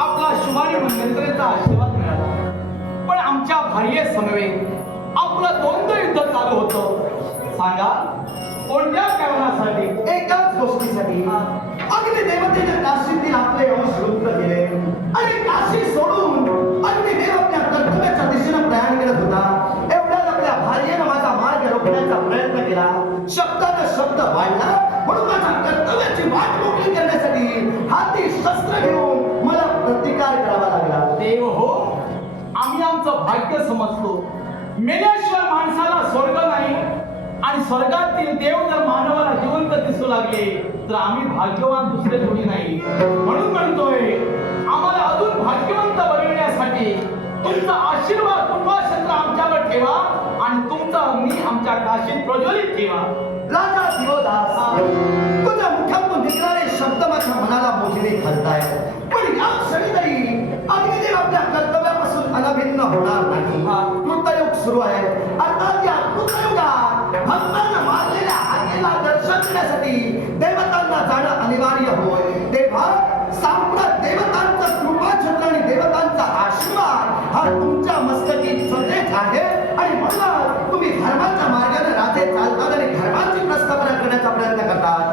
आपला शुभारी मंगळकरेचा आशीर्वाद मिळाला. पण आमच्या भार्ये समवे आपलं द्वंद्व युद्ध चालू होतं. सांगा कोणत्या कारणासाठी एकाच गोष्टीसाठी अगदी देवतेच्या काशीतील आपले अंश लुप्त गेले आणि काशी सोडून अगदी देवत्या कर्तव्याच्या दिशेनं प्रयाण करत होता एवढ्याच आपल्या भार्येनं माझा मार्ग रोखण्याचा प्रयत्न केला. शब्दानं शब्द वाढला म्हणून माझ्या कर्तव्याची वाट मोकळी करण्यासाठी हाती शस्त्र घेऊन प्रतिकार करावा लागला? देव हो आम्ही आमचं भाग्य समजतो. मेल्याशिवाय माणसाला स्वर्ग नाही आणि स्वर्गातील देव जर मानवाला जिवंत दिसू लागले तर आम्ही भाग्यवान दुसरे थोडी नाही. म्हणून म्हणतोय आम्हाला अजून भाग्यवंत बनविण्यासाठी तुमचा आशीर्वाद कृपाक्षेत्र आमच्यावर ठेवा आणि तुमचा अग्नी आमच्या काशीत प्रज्वलित ठेवा. राजा दिवदास तुझ्या मुखातून निघणारे शब्द माझ्या मनाला मोजणे घालतायत पण या क्षणी तरी ते आपल्या कर्तव्यापासून अनभिन्न होणार नाही. हा. कृतयुग सुरू आहे. अर्थात या कृतयुगात भक्तांना मारलेल्या हाकेला दर्शन देण्यासाठी देवतांना जाणं अनिवार्य होय. तेव्हा सांप्रत देवतांचा कृपाछत्र आणि देवतांचा आशीर्वाद हा तुमच्या मस्तकी सदैव आहे. आणि म्हणून तुम्ही धर्माच्या मार्गाने राजे चालतात आणि धर्माची प्रस्थापना करण्याचा प्रयत्न करतात.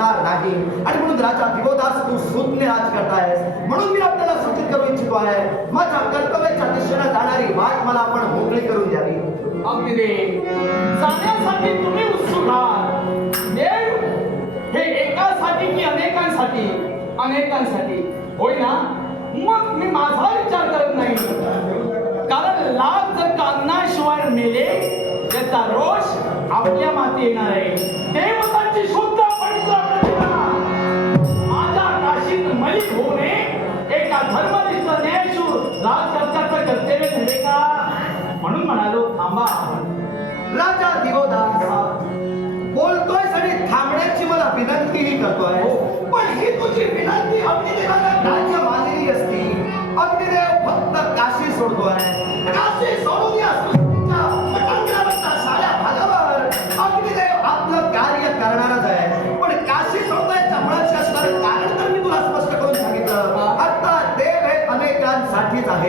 होणार नाही. आणि म्हणून राजा दिवोदास तू सूतने राज करतायस म्हणून मी आपल्याला सूचित करू इच्छितो आहे माझ्या कर्तव्याच्या दिशेने जाणारी वाट मला आपण मोकळी करून द्यावी. अगदी. रे जाण्यासाठी तुम्ही उत्सुक आहात. देव हे एकासाठी की अनेकांसाठी? अनेकांसाठी. होय ना? मग मी माझा विचार करत नाही. कारण लाभ जर का अन्नाशिवाय मेले त्याचा रोष आपल्या माती येणार आहे. देवतांची शुद्ध न्यायशूर राजचर्चाचं कर्तव्य नव्हे का? म्हणून म्हणालो थांबा. राजा दिवोदास बोलतोय आणि थांबण्याची मला विनंतीही करतोय. पण ही तुझी विनंती अग्निदेवाला राज्य मानलेली असती. अग्निदेव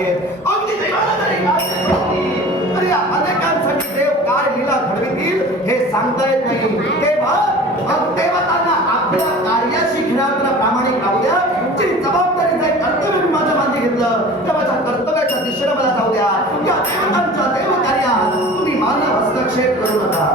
अनेकांसाठीच आहेत अग्निदेवाला जरी अनेकांसाठी देव काय लिला घडवितील हे सांगता येत नाही. तेव्हा देवतांना आपल्या कार्याशी खेळाडूला प्रामाणिक राहू द्या जी जबाबदारी जे कर्तव्य मी माझ्या घेतलं त्या माझ्या कर्तव्याच्या दिशेने मला जाऊ द्या या देवतांच्या देवकार्यात तुम्ही मानव हस्तक्षेप करू नका.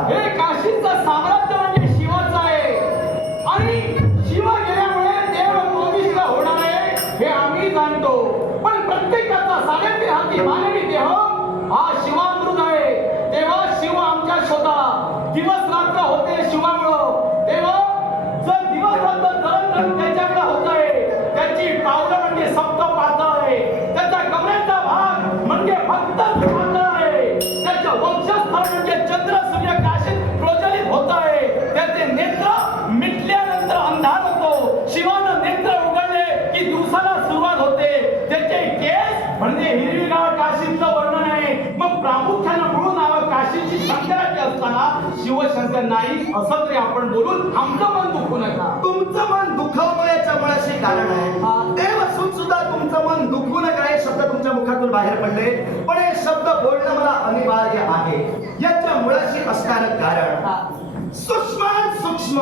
शिवशंकर नाही असं तरी आपण बोलून आमचं मन दुखू नका. तुमचं मन दुखावतो याच्या मुळाशी कारण आहे. देव असून सुद्धा तुमचं मन दुखू नका. हे शब्द तुमच्या मुखातून बाहेर पडले. पण हे शब्द बोलणं मला अनिवार्य आहे. याच्या मुळाशी असणारं कारण सूक्ष्मात सूक्ष्म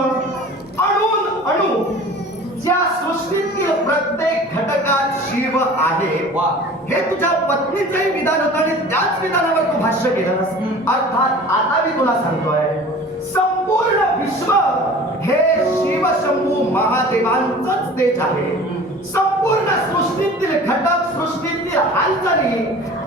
अणून अणू ज्या सृष्टीतील प्रत्येक घटकात शिव आहे. वा. हे तुझ्या पत्नीचंही विधान होतं आणि त्याच विधानावर तू भाष्य केलंस. हम्म. अर्थात आता मी तुला सांगतोय संपूर्ण विश्व हे शिवशंभू महादेवांचंच तेज आहे. संपूर्ण सृष्टीतील घटक सृष्टीतील हालचाली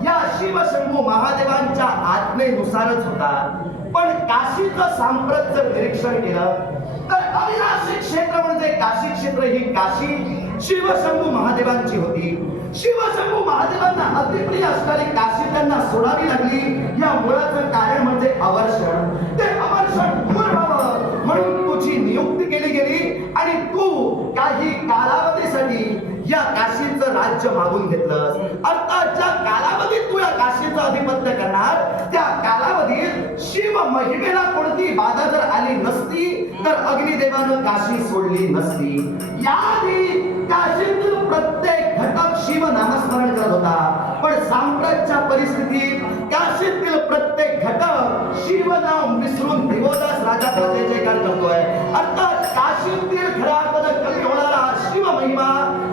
या शिवशंभू महादेवांच्या आज्ञेनुसारच होतात पण काशीचं सांप्रत जर निरीक्षण केलं तर अविनाशी क्षेत्र म्हणजे काशी क्षेत्र ही काशी. शिवशंभू महादेवांची होती. शिवशंभू महादेवांना अतिप्रिय असणारी काशी त्यांना सोडावी लागली. या मुळाचं कारण म्हणजे अवर्षण. ते अवर्षण दूर व्हावं म्हणून तुझी नियुक्ती केली गेली. आणि तू काही कालावधीसाठी या काशीचं राज्य मागून घेतलंस. अर्थात ज्या कालावधीत तू या काशीचं अधिपत्य करणार त्या कालावधीत शिव महिमेला कोणती बाधा जर आली नसती तर अग्निदेवानं काशी सोडली नसती. याआधी काशीतील प्रत्येक घटक शिव नामस्मरण करत होता. पण सांप्रतच्या परिस्थितीत काशीतील प्रत्येक घटक शिव नाम विसरून दिवोदास राजा जय जयकार करतोय. अर्थात काशीतील खऱ्या अर्थानं कमी होणारा शिव महिमा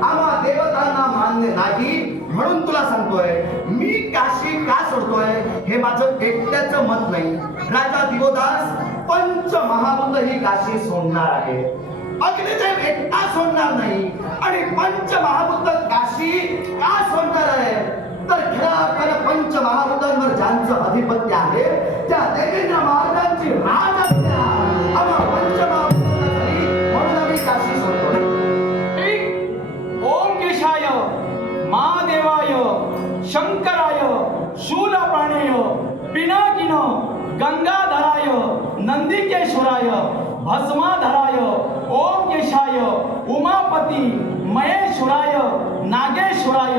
आम्हा देवतांना मान्य नाही म्हणून तुला सांगतोय. मी काशी का सोडतोय हे माझं एकट्याचं मत नाही. राजा दिवोदास पंच महाभूत ही काशी सोडणार आहे. अग्निदेव एकटा सोडणार नाही? आणि पंच महाभूत काशी का सोडणार आहे? तर खरं अर्थानं पंच महाभूतांवर ज्यांचं आधिपत्य आहे त्या देवेंद्र महाराजांची राज पंच महाभूतांना म्हणून आम्ही काशी सोडतोय ओम केशाय महादेवाय शंकराय शूलपाणेय पिनाकिन गंगाधराय नंदिकेश्वराय भस्माधराय ओम केशाय उमापती महेश्वराय नागेश्वराय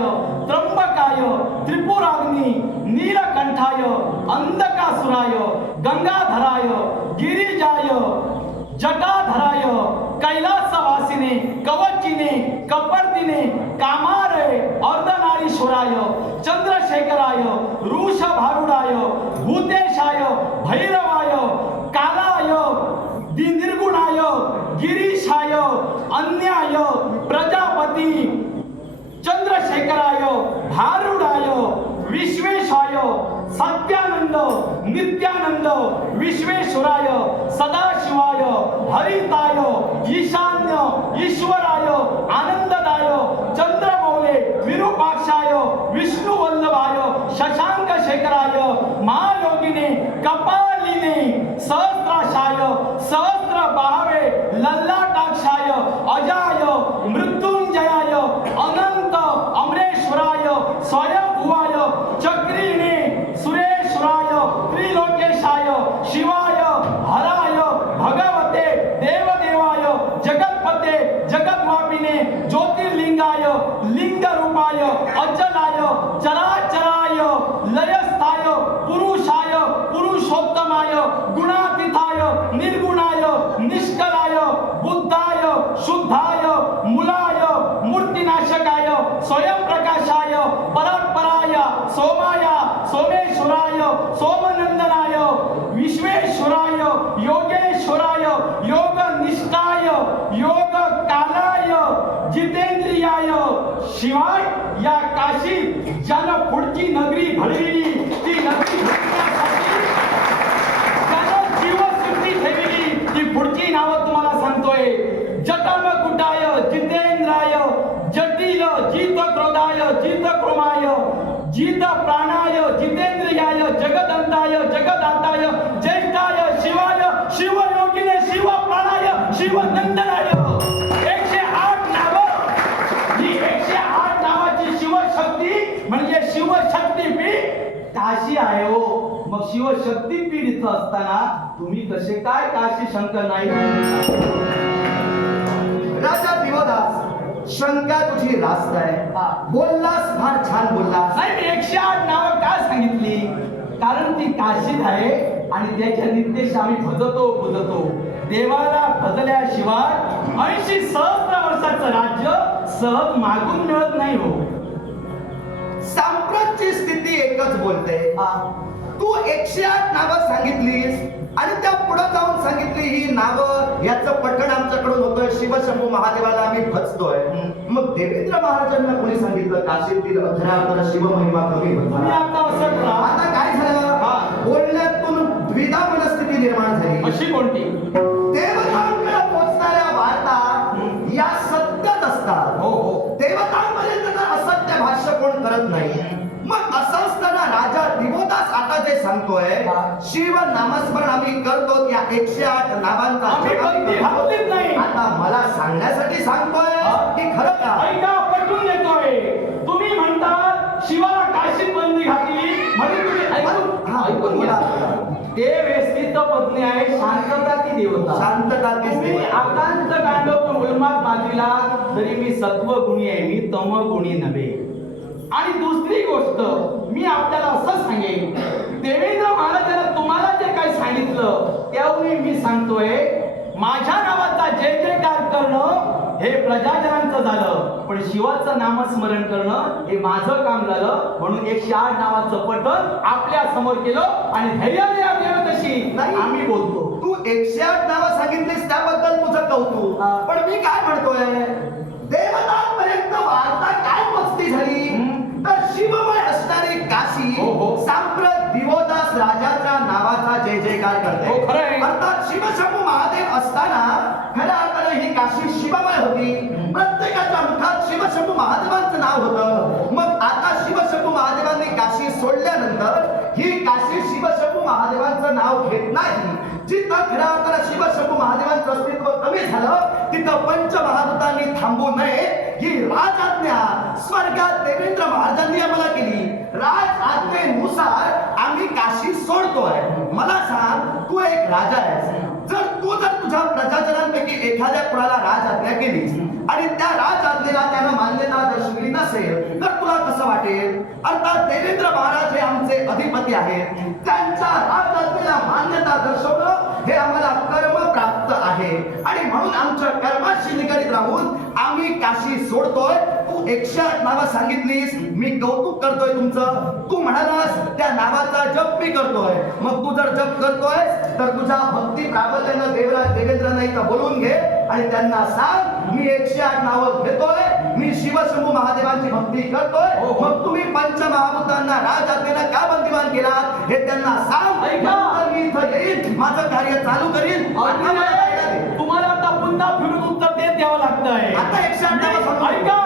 त्र्यंबकाय त्रिपुराग्नी नीलकंठाय अंधकासुराय गंगाधराय गिरिजाय जटाधराय कैलासवासिने कवचिने कपर्दिने कामारय अर्धनारीश्वराय चंद्रशेखराय वृषभारुडाय भूतेशाय भैरवाय कालाय दि- निर्गुणाय गिरीशाय अन्याय प्रजापती चंद्रशेखराय भारुडाय विश्वेशाय सत्यानंद नित्यानंद विश्वेश्वराय सदाशिवाय हरिताय ईशान्य ईश्वराय आनंददाय चंद्रमौले विरूपाक्षाय विष्णुवल्लभाय शशांक शेखराय tayo. मूर्तिनाशकाय स्वयंप्रकाशाय परात्पराय सोमाय सोमेश्वराय सोमनंदनाय विश्वेश्वराय योगेश्वराय योग निष्ठाय योग कालाय जितेंद्रियाय शिवाय या काशी ज्यानं पुढची नगरी घडविली ती नगरी घडविण्यासाठी त्यानं जीवसृष्टी ठेवली ती पुढची नावं तुम्हाला सांगतोय जटम कुटाय जितेंद्राय जटिल जित क्रोधाय जित क्रोमाय जित प्राणाय जितेंद्रियाय जगदंताय जगदाताय ज्येष्ठाय शिवाय शिवयोगिने शिव प्राणाय शिवनंदनाय. एकशे आठ नाव. ही एकशे आठ नावाची शिवशक्ती म्हणजे शिवशक्तीपीठ काशी आहे हो. मग शिवशक्तीपीठ इथं असताना तुम्ही कसे काय काशी शंकर नाही राजा दिवदा शंका तुझी रास्त आहे. बोललास फार छान बोललास. नाही एकशे आठ नावं का सांगितली? कारण ती काशीत आहे आणि त्याच्या निर्देश आम्ही भजतो भजतो. देवाला भजल्याशिवाय ऐंशी सहस्त्र वर्षाचं राज्य सहज मागून मिळत नाही हो. सांप्रतची स्थिती एकच बोलते. तू एकशे आठ नावं सांगितलीस. आणि त्या पुढे जाऊन सांगितली ही नावं याचं पठण आमच्याकडून होतोय शिवशंभू महादेवाला आम्ही भजतोय. मग देवेंद्र महाराजांना कोणी सांगितलं? काशीतील अधरावर शिवमहिमा कमी होता आता असं करा. आता काय झालं. बोलण्यातून द्विधा मनस्थिती निर्माण झाली. अशी कोणती? सांगतोय. शिव नामस्मरण आम्ही करतो या एकशे आठ नावांचा. आता मला सांगण्यासाठी सांगतोय. की खरं का? देतोय. तुम्ही म्हणता शिवाला काशीत बंदी घातली. म्हणजे तुम्ही हे स्थित पत्नी आहे. शांतता ती देवता शांतता देवता. आकांत गांडव उन्माद माजविला तरी मी सत्व गुणी आहे. मी तम गुणी नव्हे. आणि दुसरी गोष्ट मी आपल्याला असं सांगेन. देवेंद्र महाराजांना तुम्हाला जे काही सांगितलं त्यावरून मी सांगतोय माझ्या नावाचा जे जयकार करणं हे प्रजाजनांचं झालं. पण शिवाचं नामस्मरण करणं हे माझं काम झालं. म्हणून एकशे आठ नावाचं पठण आपल्यासमोर केलं आणि तशी आम्ही बोलतो. तू एकशे आठ नावं सांगितलीस त्याबद्दल तुझं कौतुक. पण मी काय म्हणतोय? अर्थाने काशी शिवमय होती प्रत्येकाच्या मुखात शिवशंभू महादेवांचं नाव होतं. मग आता शिवशंभू महादेवांनी काशी सोडल्यानंतर ही काशी शिवशंभू महादेवांचं नाव घेत नाही. जिथं खऱ्या अर्थाला शिवशंभू महादेवांचं अस्तित्व कमी झालं तिथं पंचमहाभूतांनी थांबू नये. ही राज आज्ञा स्वर्गात देवेंद्र महाराजांनी आम्हाला केली. राज आज्ञेनुसार आम्ही काशी सोडतोय. मला सांग तू एक राजा आहे जर तू जर तुझ्या प्रजाजनांपैकी एखाद्या कुणाला केली आणि त्या राज आज्ञेला त्यानं मान्यता दर्शवली नसेल. तर तुला कसं वाटेल? अर्थात देवेंद्र महाराज हे आमचे अधिपती आहेत. त्यांच्या राज आज्ञेला मान्यता दर्शवणं हे आम्हाला कर्म प्राप्त आहे. आणि म्हणून आमच्या कर्माशी निगडीत राहून आम्ही काशी सोडतोय. एकशे आठ नावं सांगितलीस मी कौतुक करतोय तुमचं. तू म्हणालास त्या नावाचा जप मी करतोय. मग तू जर जप करतोय तर तुझ्या भक्ती प्राबल्यानं देवराज देवेंद्रांना इथं बोलवून घे आणि त्यांना सांग मी एकशे आठ नावं घेतोय मी शिवशंभू महादेवांची भक्ती करतोय. हो, हो. मग तुम्ही पंचमहाभूतांना राज आज्ञेनं का बंदिवान केला हे त्यांना सांग. मी इथं येईन माझं कार्य चालू करीन. तुम्हाला आता पुन्हा फिरून उत्तर देत द्यावं लागतंय. आता एकशे आठ नावं. ऐका.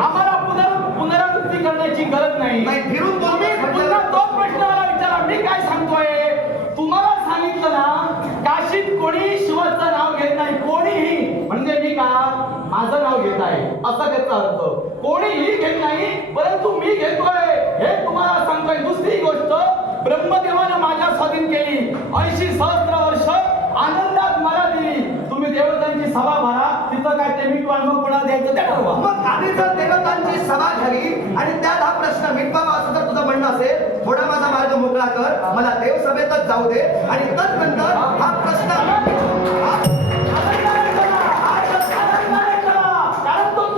आम्हाला पुनर पुनरावृत्ती करण्याची गरज नाही. नाही, फिरून. तुम्ही पुन्हा तो प्रश्न मला विचारा मी काय सांगतोय? तुम्हाला सांगितलं ना काशीत कोणी शिवाचं नाव घेत नाही कोणीही. म्हणजे मी का? माझं नाव घेत आहे असा त्याचा अर्थ. कोणीही घेत नाही परंतु मी घेतोय. हे तुम्हाला सांगतोय. दुसरी गोष्ट ब्रह्मदेवानं माझ्या स्वाधीन केली. ऐंशी सहस्त्र वर्ष आनंदात मला दिली. तुम्ही देवतांची सभा भरा. तिथं काय ते मीठ वाढवून कोणाला द्यायचं त्या ठरवा. मग जर देवतांची सभा घ्यावी आणि त्यात हा प्रश्न मिटवावा असं जर तुझं म्हणणं असेल थोडा माझा मार्ग मोकळा कर मला देवसभेतच जाऊ दे. आणि तदनंतर हा प्रश्न तो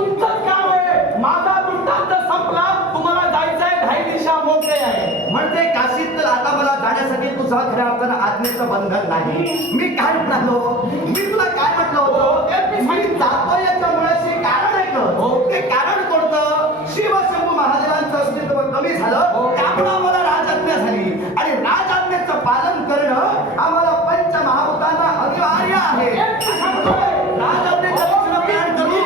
म्हणजे काशीत तर आता मला जाण्यासाठी तुझा खऱ्या अर्थानं आज्ञेचं बंधन नाही. मी काय म्हणालो? ते कारण कोणतं? शिवशंभू महादेवांचं अस्तित्व कमी झालं. त्यामुळं त्यामुळे आम्हाला राजाज्ञा झाली. आणि राजाज्ञेचं पालन करणं आम्हाला पंचमहाभूतांना अनिवार्य आहे. तेच मी सांगतोय. पालन करू.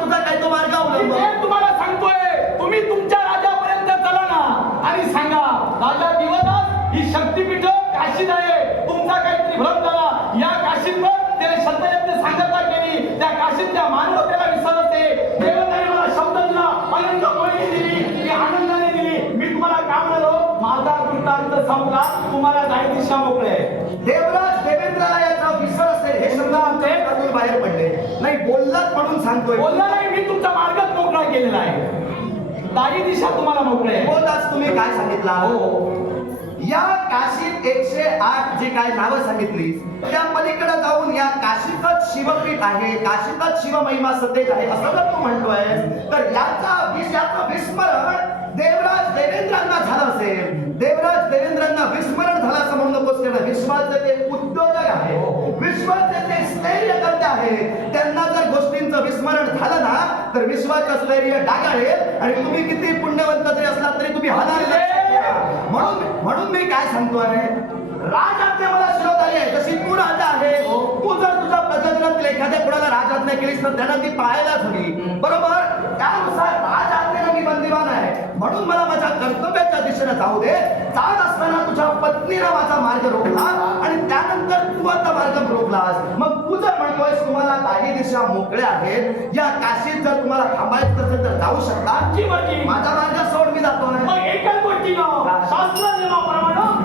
तुझा काय तो मार्ग अवलंब. तुम्हाला सांगतोय. तुम्ही तुमच्या राजापर्यंत चला ना. आणि सांगा राजा दिवदास ही शक्तीपीठ काशीत आहे तुमचा काहीतरी भ्रम झाला या काशीतवर त्याने शब्दयज्ञ सांगता केली त्या काशीतल्या मानवतेला विसरते देवताने मला शब्द दिला आनंद कोणी दिली ती आनंदाने दिली मी तुम्हाला काय म्हणालो माझा वृत्तांत संपला तुम्हाला जाई दिशा मोकळे आहे देवराज देवेंद्राला याचा विसर असेल हे शब्द आमच्या हातून बाहेर पडले नाही बोललात म्हणून सांगतोय बोलला नाही मी तुमचा मार्गच मोकळा केलेला आहे दाई दिशा तुम्हाला मोकळे आहे बोलताच तुम्ही काय सांगितलं हो या काशीत एकशे आठ जी काय नावं सांगितली त्या पलीकडे जाऊन या काशीतच शिवपीठ आहे काशीतच शिवमहिमा सतेज आहे असं जर तू म्हणतोय तर याचा याचं विस्मरण देवराज देवेंद्रांना झालं असेल. देवराज देवेंद्रांना विस्मरण झालं असं म्हणू नकोस त्यांना विश्वाचे ते उद्योजक आहे विश्वाचे ते स्थैर्यकर्ते आहे त्यांना जर गोष्टींचं विस्मरण झालं ना तर विश्वाचं स्थैर्य डागाळेल आणि तुम्ही किती पुण्यवंत जरी असलात तरी तुम्ही हाणार म्हणून म्हणून मी काय सांगतोय राजाज्ञा मला शिरोत आली आहे. जशी तू राजा आहे तू जर तुझ्या प्रजाजनातील एखाद्या कुणाला राजाज्ञा केलीस तर त्यांना ती पाहायलाच हवी. बरोबर? त्यानुसार राजाज्ञेला मी बंदिवान आहे. म्हणून मला माझ्या कर्तव्याच्या दिशेने जाऊ दे. जात असताना तुझ्या पत्नीला माझा मार्ग रोखला आणि त्यानंतर तू आता मार्ग रोखलास. मग तू जर म्हणतोयस तुम्हाला काही दिशा मोकळ्या आहेत. या काशीत जर तुम्हाला थांबायचं असेल तर जाऊ शकता. माझा मार्ग सोड मी जातोय मग एकच गोष्टीनं शास्त्र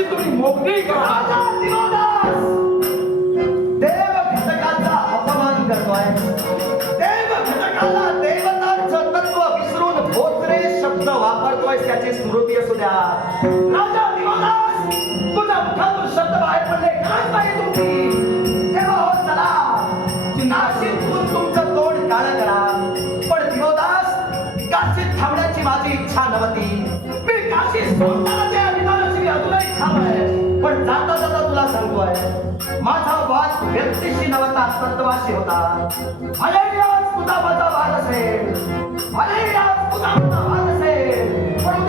आणि तुम्ही मोकळी करा देव घटकाचा अपमान करतोय देव घटकाला देवतांचं तत्व विसरून भोसरे शब्द वापरतोय त्याची स्मृती असू द्या राजा दिवदास तुझ्या मुखातून शब्द बाहेर पडले गरज नाही तुमची तेव्हा हो चला नाशिकहून तुमचं तोंड काळं करा पण दिवदास काशीत थांबण्याची माझी इच्छा नव्हती. मी काशी पण जाता जाता तुला सांगतोय माझा वाद व्यक्तीशी नव्हता तत्वाशी होता. भलेही राजपुताचा वाद असेल भलेही राजपुताचा वाद असेल. पण